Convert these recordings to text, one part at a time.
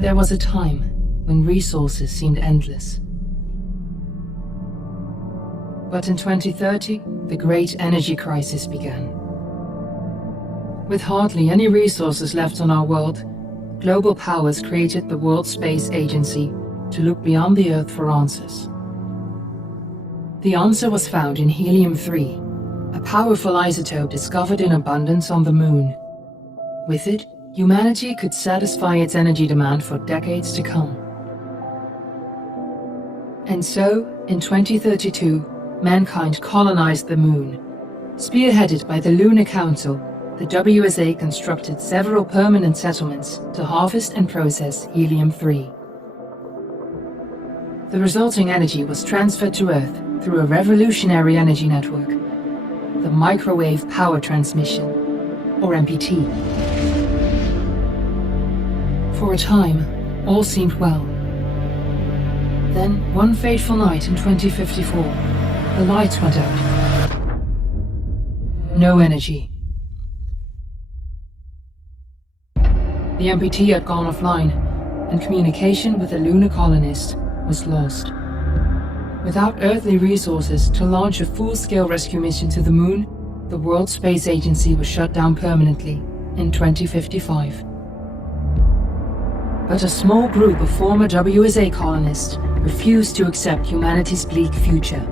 There was a time when resources seemed endless. But in 2030, the great energy crisis began. With hardly any resources left on our world, global powers created the World Space Agency to look beyond the Earth for answers. The answer was found in helium-3, a powerful isotope discovered in abundance on the Moon. With it, humanity could satisfy its energy demand for decades to come. And so, in 2032, mankind colonized the Moon. Spearheaded by the Lunar Council, the WSA constructed several permanent settlements to harvest and process helium-3. The resulting energy was transferred to Earth through a revolutionary energy network, the Microwave Power Transmission, or MPT. For a time, all seemed well. Then, one fateful night in 2054, the lights went out. No energy. The MPT had gone offline, and communication with the lunar colonist was lost. Without earthly resources to launch a full-scale rescue mission to the Moon, the World Space Agency was shut down permanently in 2055. But a small group of former WSA colonists refused to accept humanity's bleak future.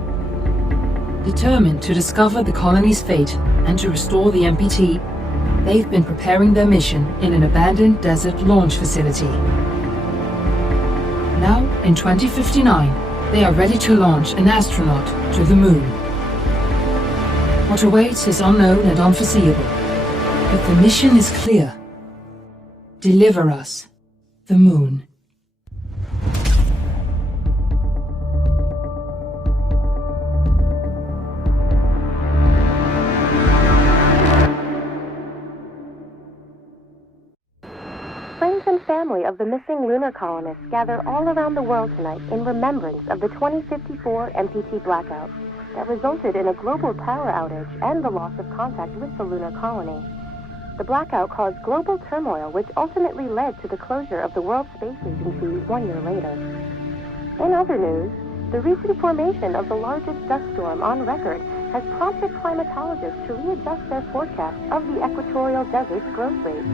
Determined to discover the colony's fate and to restore the MPT, they've been preparing their mission in an abandoned desert launch facility. Now, in 2059, they are ready to launch an astronaut to the Moon. What awaits is unknown and unforeseeable, but the mission is clear. Deliver us the Moon. Friends and family of the missing lunar colonists gather all around the world tonight in remembrance of the 2054 MPT blackout that resulted in a global power outage and the loss of contact with the lunar colony. The blackout caused global turmoil, which ultimately led to the closure of the World Space Agency 1 year later. In other news, the recent formation of the largest dust storm on record has prompted climatologists to readjust their forecast of the equatorial desert's growth rate.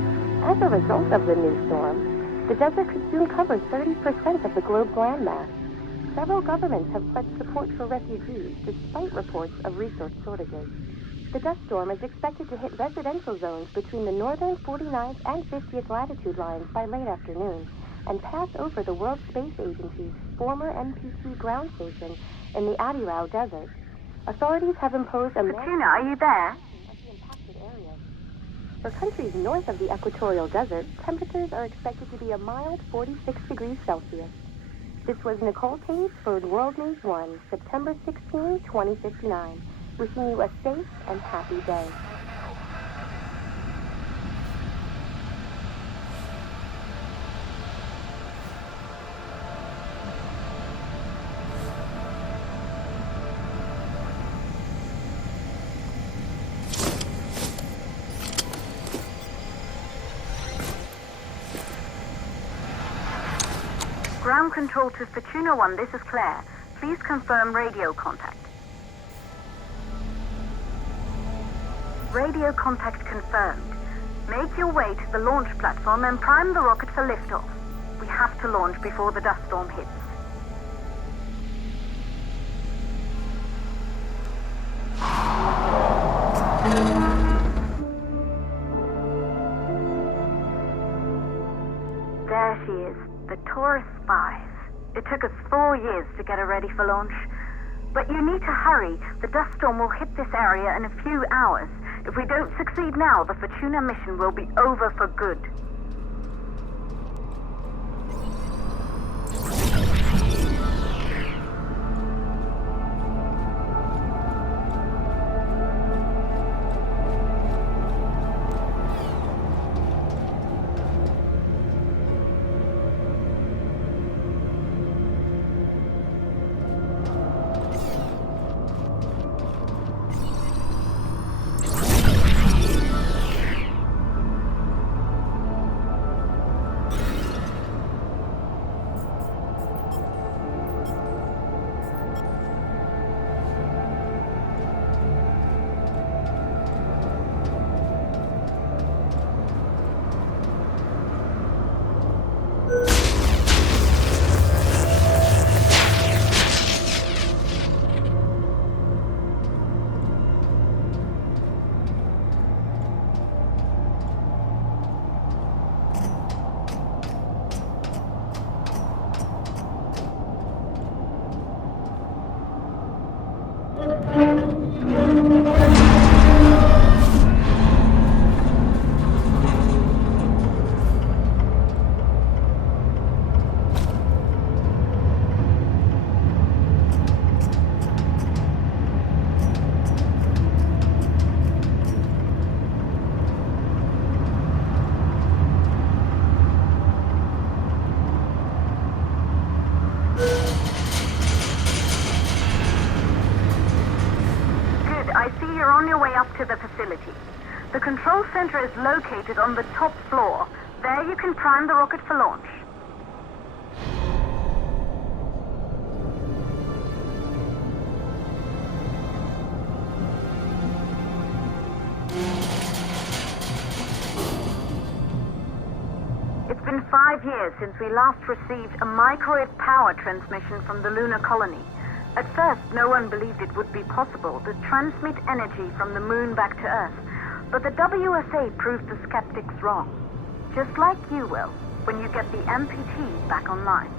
As a result of the new storm, the desert could soon cover 30% of the globe's landmass. Several governments have pledged support for refugees, despite reports of resource shortages. The dust storm is expected to hit residential zones between the northern 49th and 50th latitude lines by late afternoon and pass over the World Space Agency's former MPT ground station in the Adirau Desert. Authorities have imposed a Fortuna, are you there? of the impacted areas. For countries north of the equatorial desert, temperatures are expected to be a mild 46 degrees Celsius. This was Nicole Page for World News 1, September 16, 2059. Wishing you a safe and happy day. Ground control to Fortuna 1, this is Claire. Please confirm radio contact. Radio contact confirmed. Make your way to the launch platform and prime the rocket for liftoff. We have to launch before the dust storm hits. There she is, the Taurus 5. It took us 4 years to get her ready for launch. But you need to hurry. The dust storm will hit this area in a few hours. If we don't succeed now, the Fortuna mission will be over for good. to the facility. The control center is located on the top floor. There you can prime the rocket for launch. It's been 5 years since we last received a microwave power transmission from the lunar colony. At first, no one believed it would be possible to transmit energy from the moon back to Earth, but the WSA proved the skeptics wrong. Just like you will, when you get the MPT back online.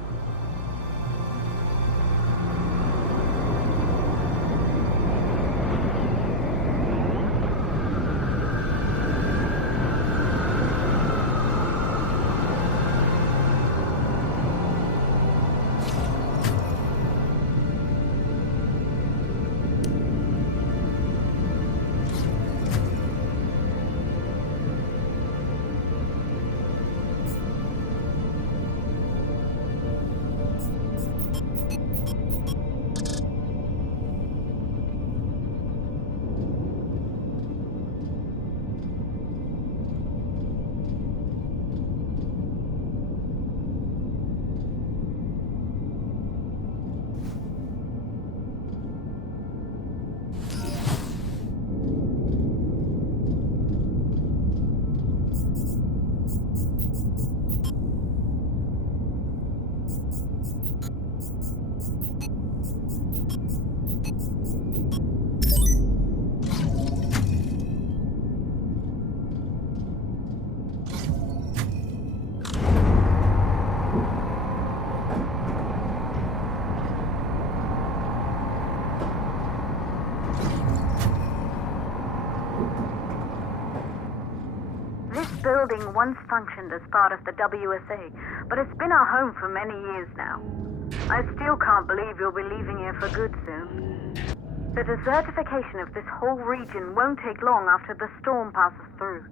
Building once functioned as part of the WSA, but it's been our home for many years now. I still can't believe you'll be leaving here for good soon. The desertification of this whole region won't take long after the storm passes through.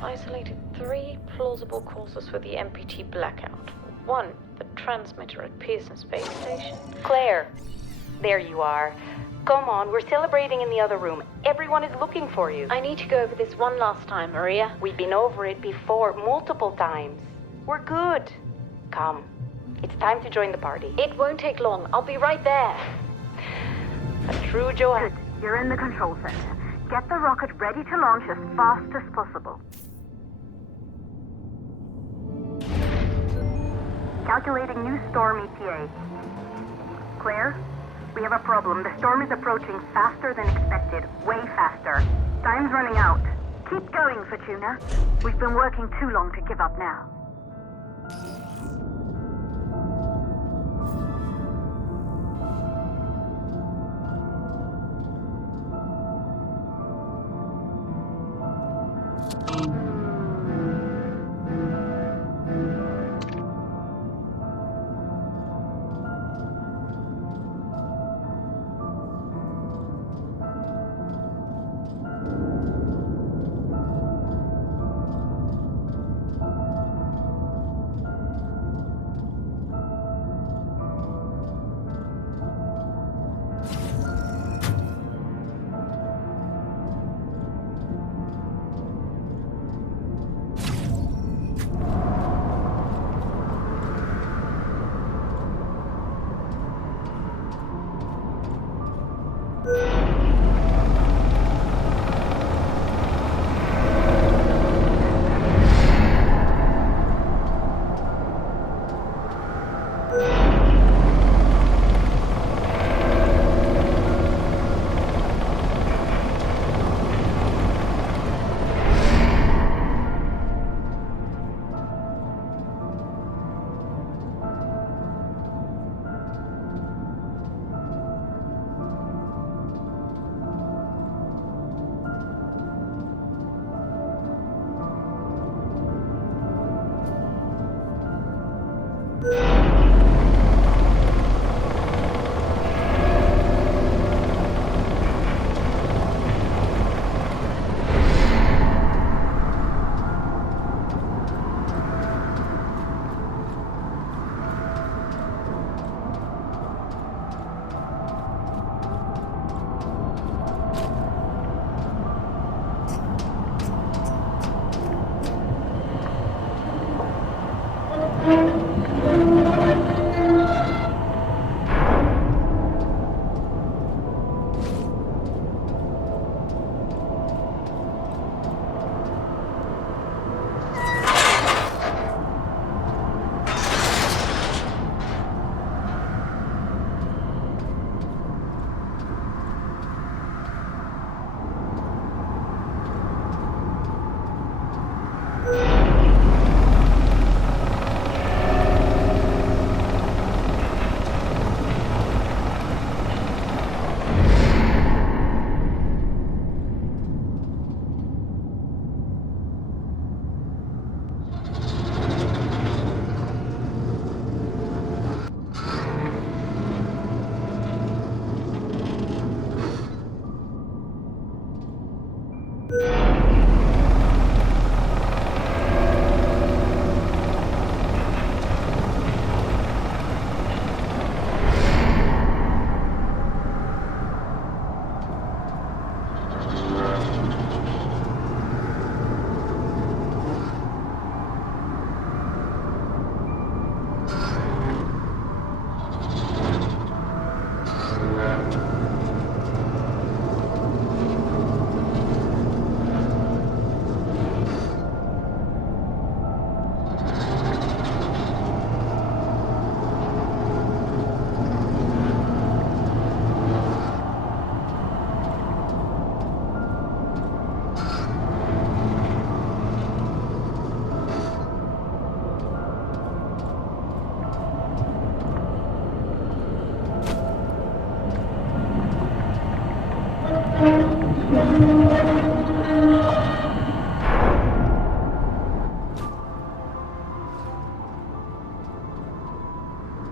Isolated 3 plausible causes for the MPT blackout. 1, the transmitter at Pearson Space Station. Claire, there you are. Come on, we're celebrating in the other room. Everyone is looking for you. I need to go over this one last time, Maria. We've been over it before, multiple times. We're good. Come, it's time to join the party. It won't take long. I'll be right there. A true Joanne. Good. You're in the control center. Get the rocket ready to launch as fast as possible. Calculating new storm ETA. Claire? We have a problem. The storm is approaching faster than expected. Way faster. Time's running out. Keep going, Fortuna. We've been working too long to give up now.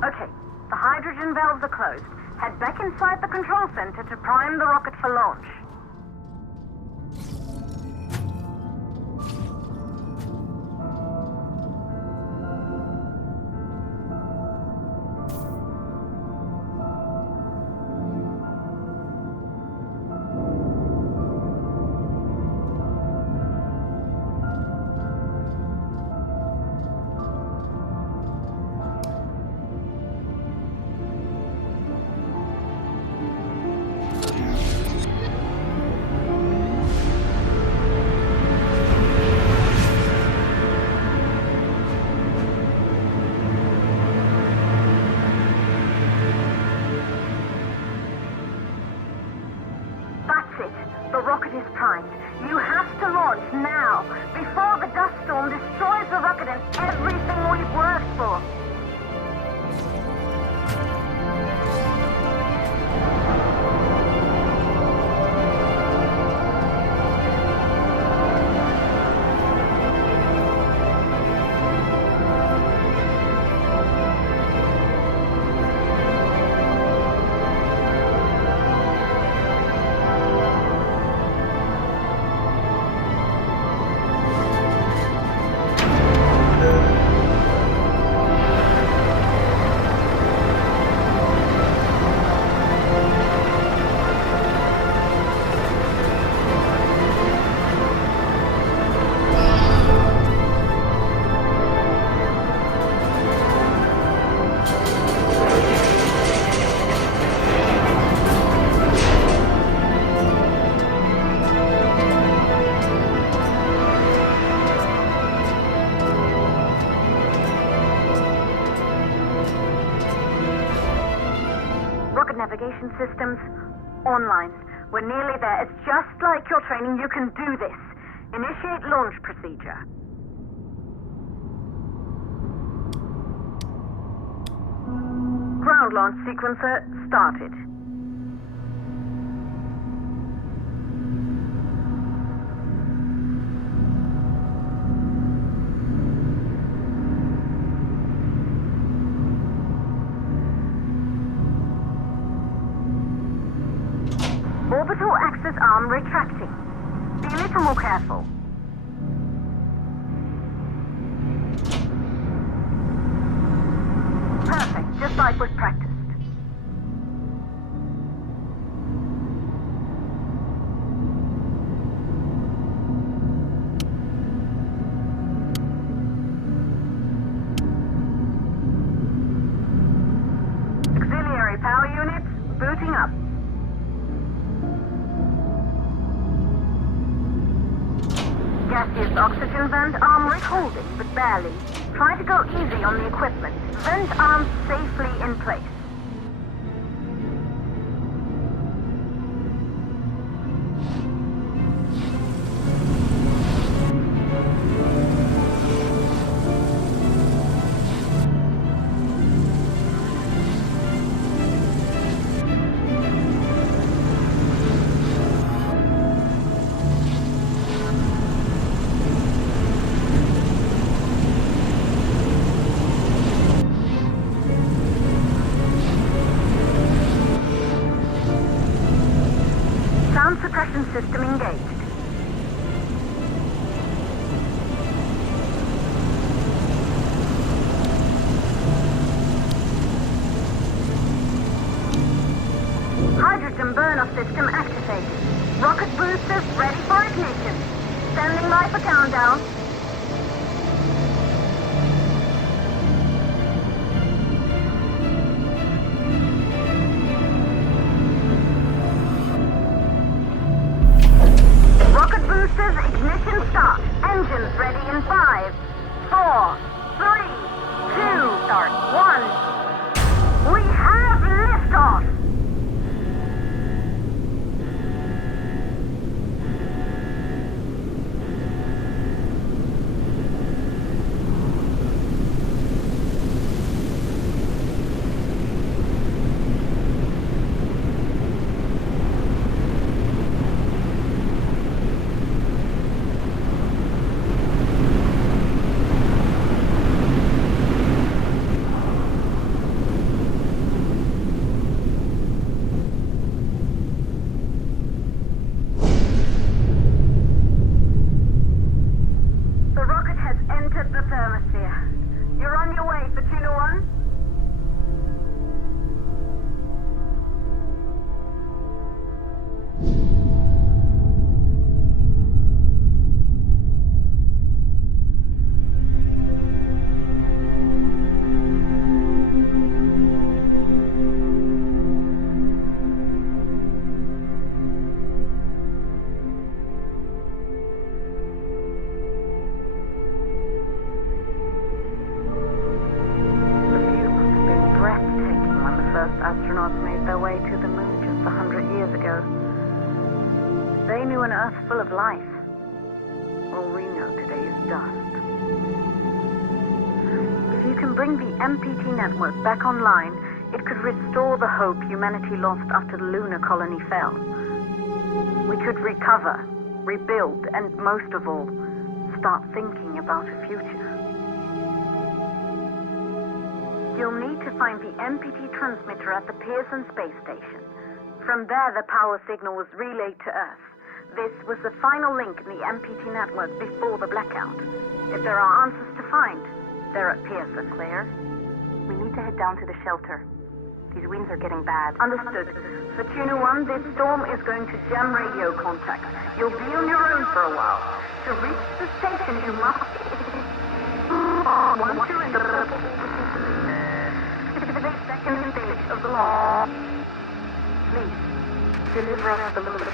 Okay, the hydrogen valves are closed. Head back inside the control center to prime the rocket for launch. navigation systems, online. We're nearly there. It's just like your training. You can do this. Initiate launch procedure. Ground launch sequencer started. Orbital axis arm retracting. Be a little more careful. Perfect, just like was practiced. Auxiliary power units booting up. Gaseous oxygen vent arm holding, but barely. Try to go easy on the equipment. Vent arms safely in place. Sound suppression system engaged. Hydrogen burn-off system activated. Rocket boosters ready for ignition. Standing by for countdown. Rocket boosters ignition start. Engines ready in 5, 4, 3, 2, start 1. We have liftoff. The rocket has entered the thermosphere. You're on your way, Fatuna 1. The view must have been breathtaking when the first astronauts made their way to the moon just 100 years ago. They knew an Earth full of life. All we know today is dust. If you can bring the MPT network back online, it could restore the hope humanity lost after the lunar colony fell. We could recover, rebuild, and most of all, start thinking about a future. You'll need to find the MPT transmitter at the Pearson space station. From there, the power signal was relayed to Earth. This was the final link in the MPT network before the blackout. If there are answers to find, they're at Pearson. Claire, we need to head down to the shelter. These winds are getting bad. Understood. Fatuna 1, this storm is going to jam radio contacts. You'll be on your own for a while. To reach the station, you must... Once you're in the second stage of the launch, please, deliver us the balloon.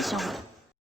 现象。